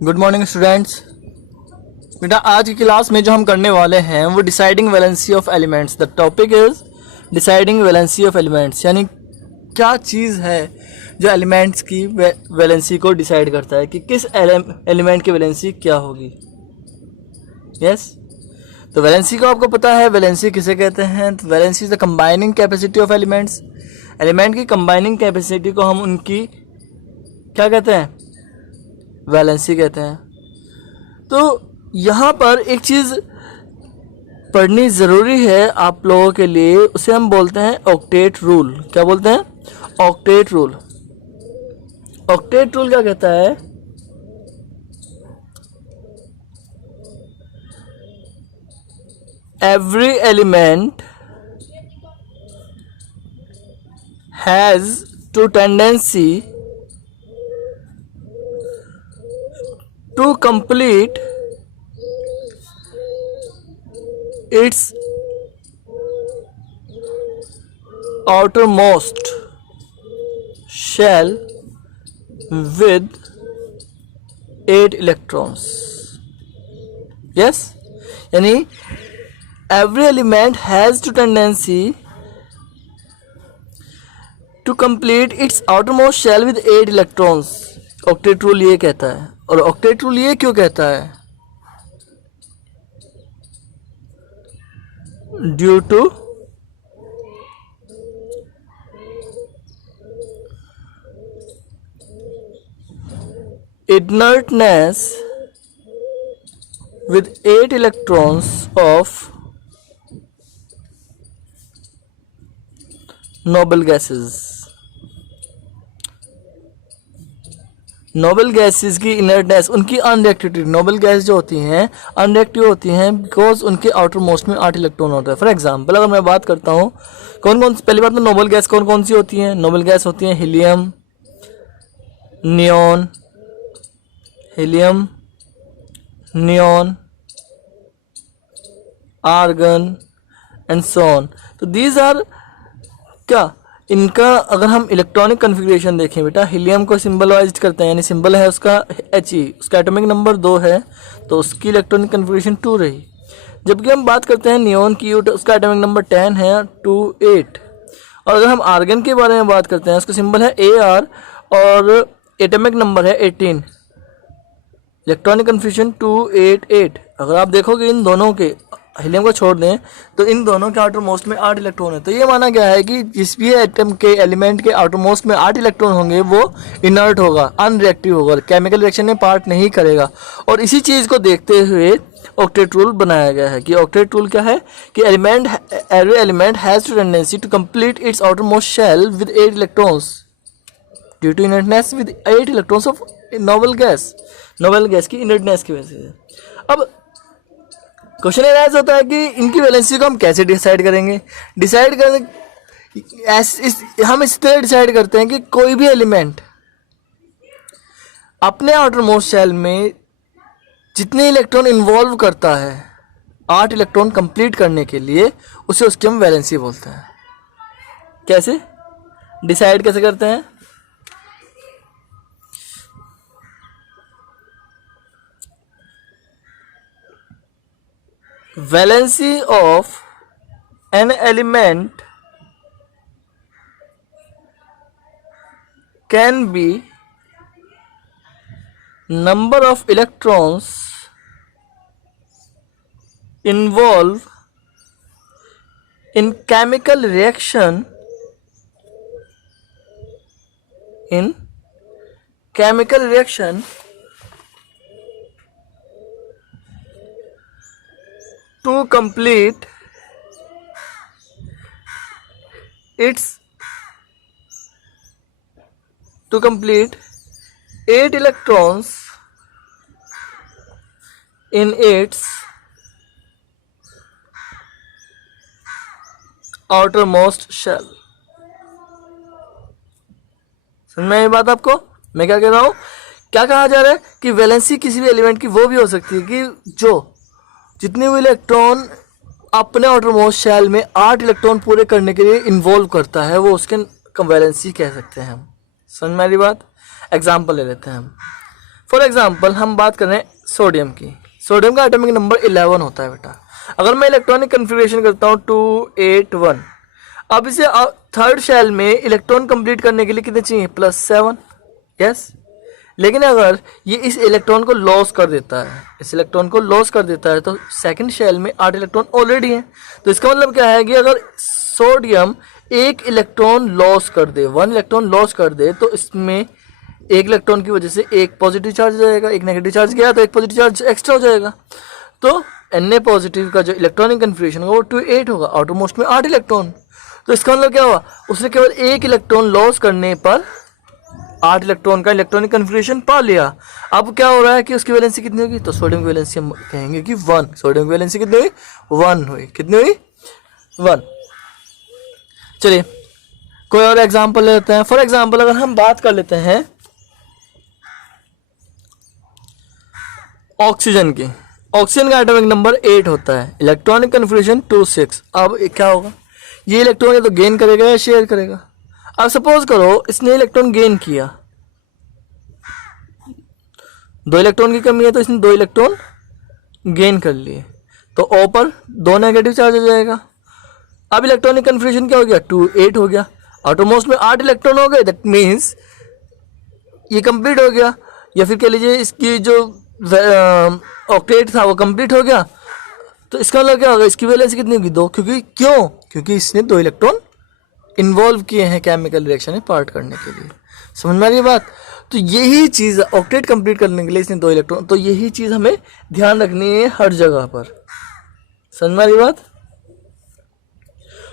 Good morning students. बेटा आज की क्लास में जो हम करने वाले हैं वो deciding valency of elements. The topic is deciding valency of elements, यानी क्या चीज़ है जो एलिमेंट्स की वैलेंसी को डिसाइड करता है कि किस एलिमेंट की वैलेंसी क्या होगी। यस तो वैलेंसी को आपको पता है, वैलेंसी किसे कहते हैं। तो valency is the combining capacity of elements. Element की कंबाइनिंग कैपेसिटी को हम उनकी क्या कहते हैं, वैलेंसी कहते हैं। तो यहाँ पर एक चीज़ पढ़नी ज़रूरी है आप लोगों के लिए, उसे हम बोलते हैं ऑक्टेट रूल। क्या बोलते हैं? Octet rule. ऑक्टेट रूल क्या कहता है? Every element has to tendency to complete its outermost shell with 8 electrons. Yes, यानी every element has to tendency to complete its outermost shell with 8 electrons. Octet rule ये कहता है। और octet rule ये क्यों कहता है? Due to inertness with 8 electrons of noble gases. Noble gases की इनर्टनेस, उनकी अनरिएक्टिविटी। नोबल गैस जो होती हैं अनरिएक्टिव होती हैं बिकॉज उनके आउटर मोस्ट में 8 इलेक्ट्रॉन होता है। फॉर एग्जांपल अगर मैं बात करता हूँ कौन कौन सी, पहली बात तो नोबल गैस कौन कौन सी होती हैं। नोबल गैस होती हैं helium, neon, helium, neon, argon and so on. तो दीज आर क्या, इनका अगर हम इलेक्ट्रॉनिक कन्फिग्रेशन देखें बेटा, हीलियम को सिंबलाइज करते हैं, यानी सिंबल है उसका He, उसका एटॉमिक नंबर 2 है तो उसकी इलेक्ट्रॉनिक कन्फिग्रेशन 2 रही। जबकि हम बात करते हैं नियॉन की, उसका एटॉमिक नंबर 10 है 2 8। और अगर हम आर्गन के बारे में बात करते हैं उसका सिंबल है Ar और एटॉमिक नंबर है 18, इलेक्ट्रॉनिक कन्फिग्रेशन 2 8 8। अगर आप देखोगे इन दोनों के, हीलियम को छोड़ दें तो इन दोनों के आउटर मोस्ट में 8 इलेक्ट्रॉन है। तो ये माना गया है कि जिस भी एटम के एलिमेंट के आउटर मोस्ट में 8 इलेक्ट्रॉन होंगे वो इनर्ट होगा, अनरिएक्टिव होगा, केमिकल रिएक्शन में पार्ट नहीं करेगा। और इसी चीज़ को देखते हुए ऑक्टेट रूल बनाया गया है कि ऑक्टेट रूल क्या है कि every element has to tendency to complete its outermost shell with 8 electrons due to inertness with 8 electrons of noble gas. Noble gas की इनर्टनेस की वजह से। अब क्वेश्चन एराइज होता है कि इनकी वैलेंसी को हम कैसे डिसाइड करेंगे। हम इस तरह डिसाइड करते हैं कि कोई भी एलिमेंट अपने आउटर मोस्ट शेल में जितने इलेक्ट्रॉन इन्वॉल्व करता है 8 इलेक्ट्रॉन कंप्लीट करने के लिए, उसे उसकी हम वैलेंसी बोलते हैं। कैसे डिसाइड कैसे करते हैं? Valency of an element can be number of electrons involved in chemical reaction to complete its 8 electrons in its outermost shell। समझ में आई बात आपको? मैं क्या कह रहा हूं, क्या कहा जा रहा है कि वैलेंसी किसी भी एलिमेंट की वो भी हो सकती है कि जो जितने भी इलेक्ट्रॉन अपने आउटर मोस्ट शेल में 8 इलेक्ट्रॉन पूरे करने के लिए इन्वॉल्व करता है, वो उसके वैलेंसी कह सकते हैं हम। समझ में आ रही बात? एग्जाम्पल ले लेते हैं हम। फॉर एग्जाम्पल हम बात कर रहे हैं सोडियम की। सोडियम का एटॉमिक नंबर 11 होता है बेटा। अगर मैं इलेक्ट्रॉनिक कन्फिग्रेशन करता हूँ 281, अब इसे थर्ड शेल में इलेक्ट्रॉन कंप्लीट करने के लिए कितने चाहिए? +7। यस, लेकिन अगर ये इस इलेक्ट्रॉन को लॉस कर देता है, इस इलेक्ट्रॉन को लॉस कर देता है, तो सेकंड शेल में 8 इलेक्ट्रॉन ऑलरेडी हैं। तो इसका मतलब क्या है कि अगर सोडियम एक इलेक्ट्रॉन लॉस कर दे, 1 इलेक्ट्रॉन लॉस कर दे, तो इसमें एक इलेक्ट्रॉन की वजह से एक पॉजिटिव चार्ज हो जाएगा, एक नेगेटिव चार्ज गया तो एक पॉजिटिव चार्ज एक्स्ट्रा हो जाएगा। तो Na पॉजिटिव का जो इलेक्ट्रॉनिक कन्फिग्रेशन होगा वो 2 8 होगा, आउटर मोस्ट में 8 इलेक्ट्रॉन। तो इसका मतलब क्या हुआ? उसने केवल एक इलेक्ट्रॉन लॉस करने पर 8 इलेक्ट्रॉन का इलेक्ट्रॉनिक कन्फिग्रेशन पा लिया। अब क्या हो रहा है कि उसकी वैलेंसी कितनी होगी? तो सोडियम की वैलेंसी हम कहेंगे कि 1। सोडियम की वैलेंसी कितनी हुई? 1 हुई। कितनी हुई? 1। चलिए कोई और एग्जांपल ले लेते हैं। फॉर एग्जांपल अगर हम बात कर लेते हैं ऑक्सीजन की। ऑक्सीजन का एटॉमिक नंबर 8 होता है, इलेक्ट्रॉनिक कन्फिग्रेशन 2 6। अब क्या होगा? ये इलेक्ट्रॉन या तो गेन करेगा या शेयर करेगा। अब सपोज करो इसने इलेक्ट्रॉन गेन किया, 2 इलेक्ट्रॉन की कमी है तो इसने 2 इलेक्ट्रॉन गेन कर लिए, तो O पर 2 नेगेटिव चार्ज हो जाएगा। अब इलेक्ट्रॉनिक कन्फिग्रेशन क्या हो गया? 2 8 हो गया, आउटरमोस्ट में 8 इलेक्ट्रॉन हो गए। दैट मीन्स ये कंप्लीट हो गया, या फिर कह लीजिए इसकी जो ऑक्टेट था वो कंप्लीट हो गया। तो इसका मतलब क्या होगा? इसकी वैलेंसी कितनी होगी? 2। क्योंकि इसने 2 इलेक्ट्रॉन इन्वॉल्व किए हैं केमिकल रिएक्शन में पार्ट करने के लिए। समझ में आ रही बात? तो यही चीज़ ऑक्टेट कंप्लीट करने के लिए इसने 2 इलेक्ट्रॉन, तो यही चीज़ हमें ध्यान रखनी है हर जगह पर। समझ में आ रही बात?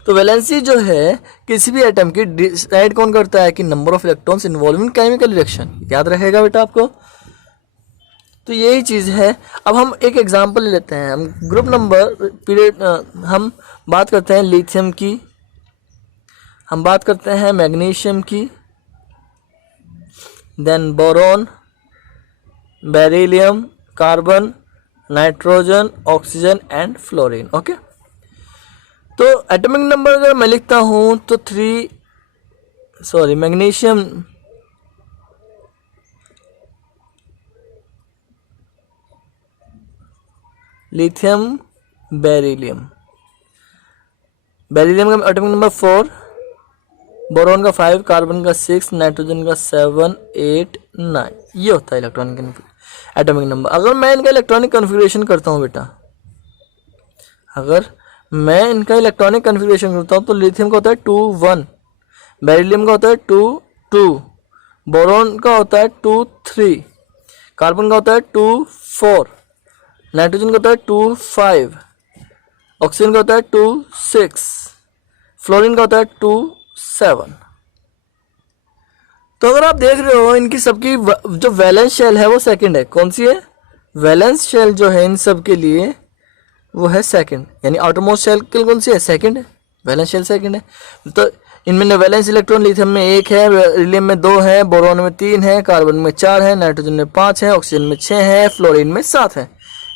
तो वैलेंसी जो है किसी भी एटम की डिसाइड कौन करता है? कि number of electrons involve in chemical reaction. याद रहेगा बेटा आपको। तो यही चीज़ है। अब हम एक एग्जांपल ले लेते हैं। हम ग्रुप नंबर पीरियड हम बात करते हैं लिथियम की, हम बात करते हैं मैग्नीशियम की, then boron, beryllium, carbon, nitrogen, oxygen and fluorine. Okay, तो एटॉमिक नंबर अगर मैं लिखता हूँ तो मैग्नीशियम, लिथियम, बेरिलियम का एटॉमिक नंबर 4, बोरॉन का 5, कार्बन का 6, नाइट्रोजन का 7 8 9। ये होता है इलेक्ट्रॉनिक एटॉमिक नंबर। अगर मैं इनका इलेक्ट्रॉनिक कन्फिग्रेशन करता हूँ बेटा, अगर मैं इनका इलेक्ट्रॉनिक कन्फिग्रेशन करता हूँ तो लिथियम का होता है 2 1, बेरिलियम का होता है 2 2, बोरॉन का होता है 2 3, कार्बन का होता है 2 4, नाइट्रोजन का होता है 2 5, ऑक्सीजन का होता है 2 6, फ्लोरीन का होता है 2 7। तो अगर आप देख रहे हो इनकी सबकी जो वैलेंस शेल है वो सेकंड है। कौन सी है? वैलेंस शेल जो है इन सब के लिए वो है सेकंड, यानी आउटरमोस्ट शेल के कौन सी है? सेकंड है, वैलेंस शेल सेकंड है। तो इनमें वैलेंस इलेक्ट्रॉन लिथियम में 1 है, बेरिलियम में 2 है, बोरॉन में 3 है, कार्बन में 4 है, नाइट्रोजन में 5 है, ऑक्सीजन में 6 है, फ्लोरीन में 7 है।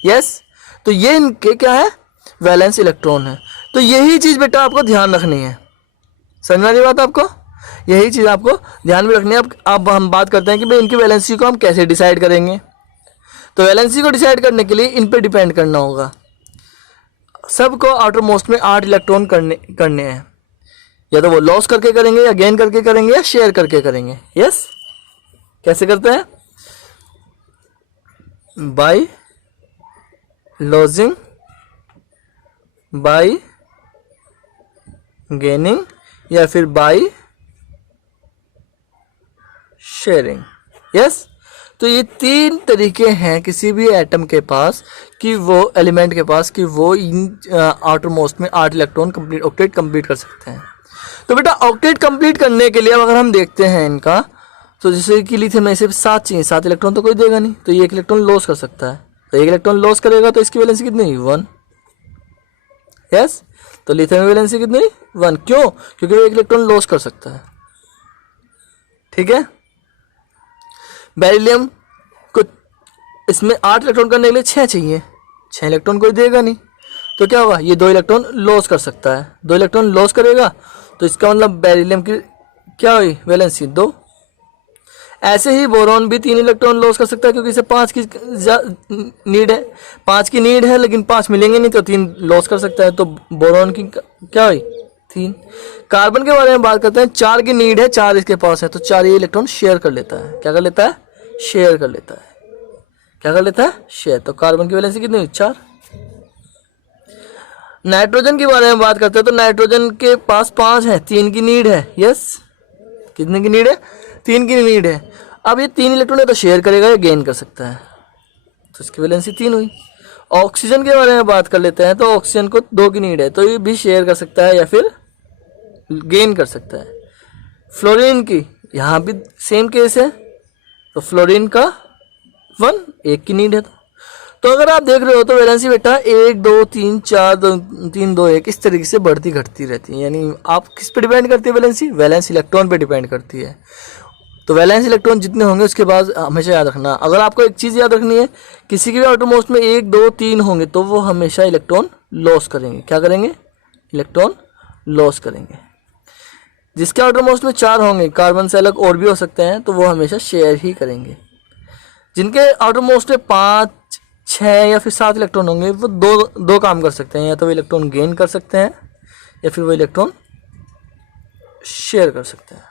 यस, तो ये इनके क्या है? वैलेंस इलेक्ट्रॉन है। तो यही चीज़ बेटा आपको ध्यान रखनी है। समझ में आ रही बात आपको? यही चीज़ आपको ध्यान में रखनी है। अब हम बात करते हैं कि भाई इनकी वैलेंसी को हम कैसे डिसाइड करेंगे। तो वैलेंसी को डिसाइड करने के लिए इन पे डिपेंड करना होगा। सबको आउटर मोस्ट में 8 इलेक्ट्रॉन करने हैं, या तो वो लॉस करके करेंगे, या गेन करके करेंगे, या शेयर करके करेंगे। यस, कैसे करते हैं? बाय लॉजिंग, बाय गेनिंग, या फिर बाय शेयरिंग। यस, तो ये 3 तरीके हैं किसी भी एटम के पास, कि वो एलिमेंट के पास, कि वो इन आउटर मोस्ट में 8 इलेक्ट्रॉन कंप्लीट ऑक्टेट कंप्लीट कर सकते हैं। तो बेटा ऑक्टेट कंप्लीट करने के लिए अगर हम देखते हैं इनका, तो जैसे कि लिथियम में सिर्फ 7 चाहिए, 7 इलेक्ट्रॉन तो कोई देगा नहीं, तो ये 1 इलेक्ट्रॉन लॉस कर सकता है। तो 1 इलेक्ट्रॉन लॉस करेगा तो इसकी वैलेंसी कितनी हुई? 1। यस, तो लिथियम की वैलेंसी कितनी? 1। क्यों? क्योंकि वो 1 इलेक्ट्रॉन लॉस कर सकता है। ठीक है। बेरिलियम को इसमें 8 इलेक्ट्रॉन करने के लिए 6 चाहिए, 6 इलेक्ट्रॉन कोई देगा नहीं, तो क्या होगा? ये 2 इलेक्ट्रॉन लॉस कर सकता है। 2 इलेक्ट्रॉन लॉस करेगा तो इसका मतलब बेरिलियम की क्या हुई? वैलेंसी 2। ऐसे ही बोरॉन भी 3 इलेक्ट्रॉन लॉस कर सकता है, क्योंकि इसे 5 की नीड है, 5 की नीड है, लेकिन 5 मिलेंगे नहीं तो 3 लॉस कर सकता है। तो बोरॉन की क्या हुई 3। कार्बन के बारे में बात करते हैं, 4 की नीड है, 4 इसके पास है, तो 4 ये इलेक्ट्रॉन शेयर कर लेता है। क्या कर लेता है? शेयर कर लेता है। क्या कर लेता है? शेयर। तो कार्बन की वैलेंसी कितनी हुई? 4। नाइट्रोजन के बारे में बात करते हैं, तो नाइट्रोजन के पास 5 है, 3 की नीड है। यस, कितने की नीड है? 3 की नीड है। अब ये 3 इलेक्ट्रॉन है तो शेयर करेगा या गेन कर सकता है, तो इसकी वैलेंसी 3 हुई। ऑक्सीजन के बारे में बात कर लेते हैं, तो ऑक्सीजन को 2 की नीड है, तो ये भी शेयर कर सकता है या फिर गेन कर सकता है। फ्लोरीन की यहाँ भी सेम केस है, तो फ्लोरीन का 1 की नीड है। तो अगर आप देख रहे हो तो वैलेंसी बेटा 1 2 3 4 3 2 1 इस तरीके से बढ़ती घटती रहती है। यानी आप किस पे डिपेंड करती है वैलेंसी? वैलेंस इलेक्ट्रॉन पे डिपेंड करती है। तो वैलेंस इलेक्ट्रॉन जितने होंगे उसके बाद हमेशा याद रखना, अगर आपको एक चीज़ याद रखनी है, किसी के भी आउटरमोस्ट में 1 2 3 होंगे तो वो हमेशा इलेक्ट्रॉन लॉस करेंगे। क्या करेंगे? इलेक्ट्रॉन लॉस करेंगे। जिसके आउटरमोस्ट में 4 होंगे, कार्बन से अलग और भी हो सकते हैं, तो वो हमेशा शेयर ही करेंगे। जिनके आउटरमोस्ट में 5 6 या फिर 7 इलेक्ट्रॉन होंगे, वो दो काम कर सकते हैं, या तो वो इलेक्ट्रॉन गेन कर सकते हैं या फिर वो इलेक्ट्रॉन शेयर कर सकते हैं।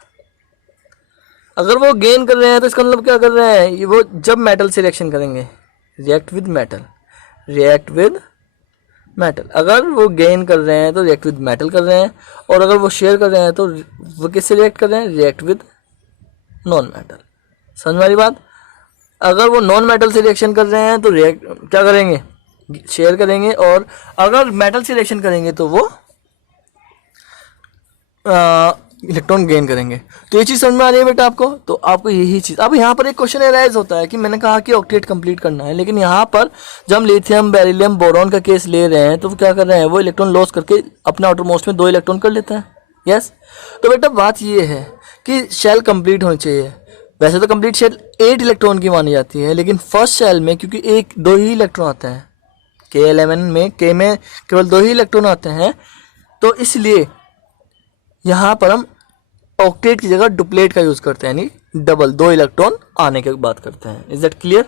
अगर वो गेन कर रहे हैं तो इसका मतलब क्या कर रहे हैं? ये वो जब मेटल से रिएक्शन करेंगे, react with metal, react with metal. अगर वो गेन कर रहे हैं तो रिएक्ट विद मेटल कर रहे हैं, और अगर वो शेयर कर रहे हैं तो वो किससे रिएक्ट कर रहे हैं? React with non metal. समझ में आ रही बात? अगर वो नॉन मेटल से रिएक्शन कर रहे हैं तो रिएक्ट क्या करेंगे? शेयर करेंगे, और अगर मेटल से रिएक्शन करेंगे तो वो इलेक्ट्रॉन गेन करेंगे। तो ये चीज़ समझ में आ रही है बेटा आपको? तो आपको यही चीज़, अब यहाँ पर एक क्वेश्चन अराइज होता है कि मैंने कहा कि ऑक्टेट कंप्लीट करना है, लेकिन यहाँ पर जब हम लिथियम बेरिलियम बोरॉन का केस ले रहे हैं तो वो क्या कर रहे हैं? वो इलेक्ट्रॉन लॉस करके अपने आउटरमोस्ट में 2 इलेक्ट्रॉन कर लेता है। यस, तो बेटा बात ये है कि शेल कंप्लीट होनी चाहिए। वैसे तो कंप्लीट शेल 8 इलेक्ट्रॉन की मानी जाती है, लेकिन फर्स्ट शेल में क्योंकि 2 ही इलेक्ट्रॉन आते हैं, K11 में K में केवल 2 ही इलेक्ट्रॉन आते हैं, तो इसलिए यहाँ पर हम ऑक्टेट की जगह डुप्लेट का यूज़ करते हैं, यानी डबल 2 इलेक्ट्रॉन आने की बात करते हैं। Is that clear?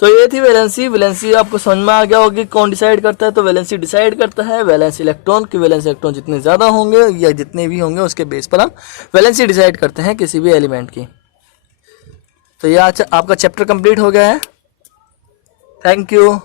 तो ये थी वैलेंसी। वैलेंसी आपको समझ में आ गया होगी कौन डिसाइड करता है? तो वैलेंसी डिसाइड करता है वैलेंस इलेक्ट्रॉन की। वैलेंस इलेक्ट्रॉन जितने ज़्यादा होंगे या जितने भी होंगे उसके बेस पर हम वैलेंसी डिसाइड करते हैं किसी भी एलिमेंट की। तो ये आज आपका चैप्टर कंप्लीट हो गया है। Thank you.